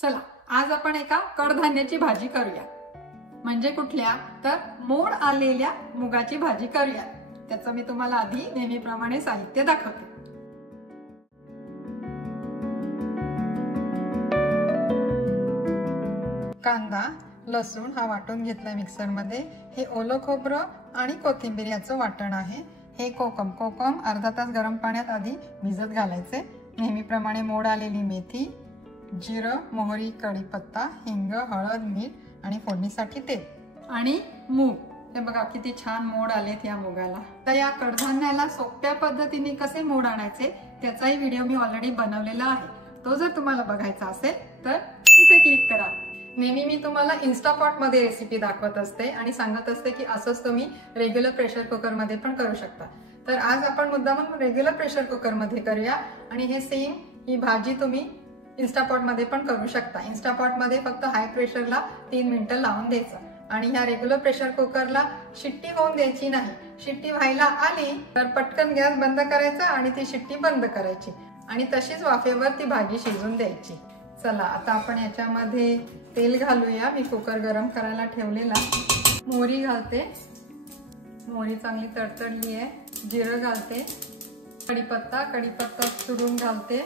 चला आज आपण एका कडधान्याची भाजी करूया। म्हणजे कुठल्या तर मोड आलेल्या मुगाची भाजी करूया। त्याचं मी तुम्हाला आधी नेहमीप्रमाणे साहित्य दाखवते। कांदा लसूण हा वाटून घेतला मिक्सर मध्ये। हे ओलं खोबरं आणि कोथिंबीर याचं वाटण आहे। हे कोकम अर्धा तास गरम पाण्यात आधी भिजत घालायचे। नेहमीप्रमाणे मोड आलेली मेथी, जिरं, मोहरी, कढीपत्ता, हिंग, हळद, मीठ आणि फोडणीसाठी तेल आणि मूग। हे बघा किती छान मोड आलेत या मुगाला। तर या कडधान्याला सोप्या पद्धतीने कसे मोड आणायचे त्याचाही व्हिडिओ मी ऑलरेडी बनवलेला आहे। तो जर तुम्हाला बघायचा असेल तर इथे क्लिक करा। नेहमी मी तुम्हाला इन्स्टापॉट मध्ये रेसिपी दाखवत असते आणि सांगत असते की असंच तुम्ही रेग्युलर प्रेशर कुकर मध्ये पण करू शकता। तर आज आपण मुद्दामून रेग्युलर प्रेशर कुकर मध्ये करूया आणि हे सेम ही भाजी तुम्ही इन्स्टापॉट मध्ये पण करू शकता। इन्स्टापॉट मध्ये फक्त हाय प्रेशरला 3 मिनिटं लावून द्यायचं आणि ह्या रेग्युलर प्रेशर कुकरला शिट्टी होऊन द्यायची नाही। शिट्टी व्हायला आली तर पटकन गॅस बंद करायचा आणि ती शिट्टी बंद करायची आणि तशीच वाफेवर ती भाजी शिजून द्यायची। चला आता आपण याच्यामध्ये तेल घालूया। मी कुकर गरम करायला ठेवलेला। मोहरी घालते, मोहरी चांगली तडतडली आहे। जिरं घालते, कढीपत्ता चुरून घालते,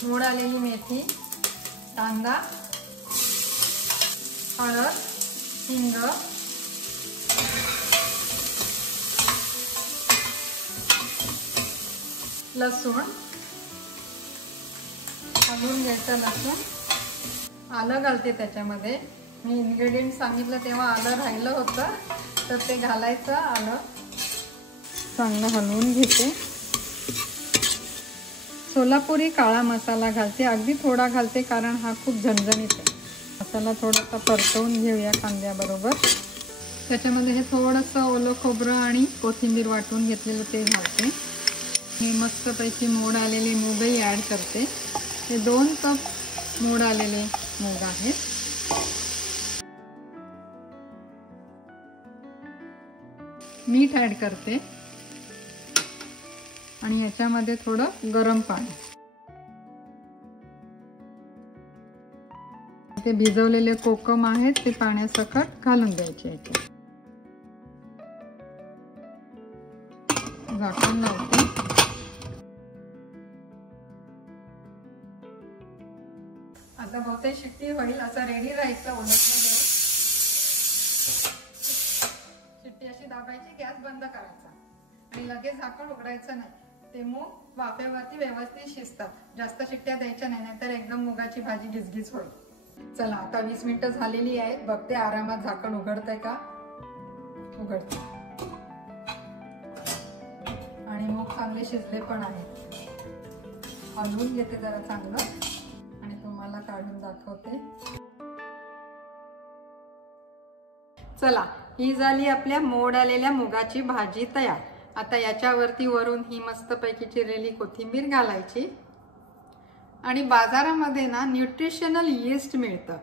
मोड आलेली मेथी, कांदा, हळद, हिंग, लसूण घालून घ्यायचं। लसूण, आलं घालते त्याच्यामध्ये। मी इन्ग्रेडियंट सांगितलं तेव्हा आलं राहिलं होतं तर ते घालायचं। आलं चांगलं हलवून घेते। सोलापुरी काळा मसाला घालते, अगदी थोडा घालते कारण हा खूप झणझणीत आहे। मसाला थोडासा परतवून घेऊया कांद्याबरोबर। त्याच्यामध्ये हे थोडंसं ओलं खोबरं आणि कोथिंबीर वाटून घेतलेलं ते घालते। हे मस्तपैकी मोड आलेले मूगही ॲड करते। हे 2 कप मोड आलेले मूग आहेत। मीठ ॲड करते आणि याच्यामध्ये थोडं गरम पाणी। ते भिजवलेले कोकम आहेत ते पाण्यासकट घालून द्यायचे। झाकण लावते। आता बहुतेक शिट्टी होईल असं रेडी राहायचं। उलटं देऊन शिट्टी अशी दाबायची, गॅस बंद करायचा आणि लगेच झाकण उघडायचं नाही। ते मूग वाफेवरती व्यवस्थित शिजतात। जास्त शिट्ट्या द्यायच्या नाही, नाहीतर एकदम मुगाची भाजी गिजगिज होईल। चला आता 20 मिनिटं झालेली आहेत। बघते आरामात झाकण उघडतंय का। उघडते आणि मूग चांगले शिजले पण आहेत। हलवून घेते जरा चांगलं आणि तुम्हाला काढून दाखवते। चला ही झाली आपल्या मोड आलेल्या मुगाची भाजी तयार। आता याच्यावरती वरून ही मस्तपैकी चिरलेली कोथिंबीर घालायची आणि बाजारामध्ये ना न्यूट्रिशनल यीस्ट मिळतं।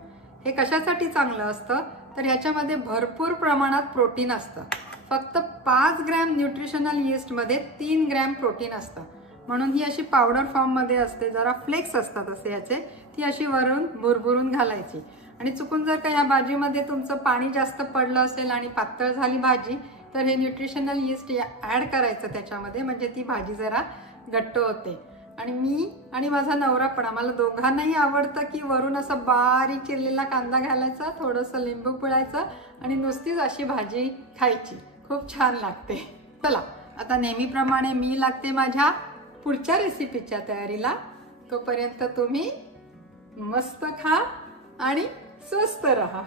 हे कशासाठी चांगलं असतं तर याच्यामध्ये भरपूर प्रमाणात प्रोटीन असतं। फक्त 5 ग्रॅम न्यूट्रिशनल यीस्ट मध्ये 3 ग्रॅम प्रोटीन असतं। म्हणून ही अशी पावडर फॉर्म मध्ये असते। जरा फ्लेक्स असतात असे याचे। ती अशी वरून भुरभुरून घालायची आणि चुकून जर का या भाजीमध्ये तुमचं पाणी जास्त पडलं असेल आणि पातळ झाली भाजी तर हे न्यूट्रिशनल यीस्ट ॲड करायचं त्याच्यामध्ये, म्हणजे ती भाजी जरा घट्ट होते। आणि मी आणि माझा नवरा पण आम्हाला दोघांनाही आवडतं की वरून असं बारीक चिरलेला कांदा घालायचा, थोडंसं लिंबू पिळायचं आणि नुसतीच अशी भाजी खायची। खूप छान लागते। चला आता नेहमीप्रमाणे मी लागते माझ्या पुढच्या रेसिपीच्या तयारीला। तोपर्यंत तुम्ही मस्त खा आणि स्वस्त रहा।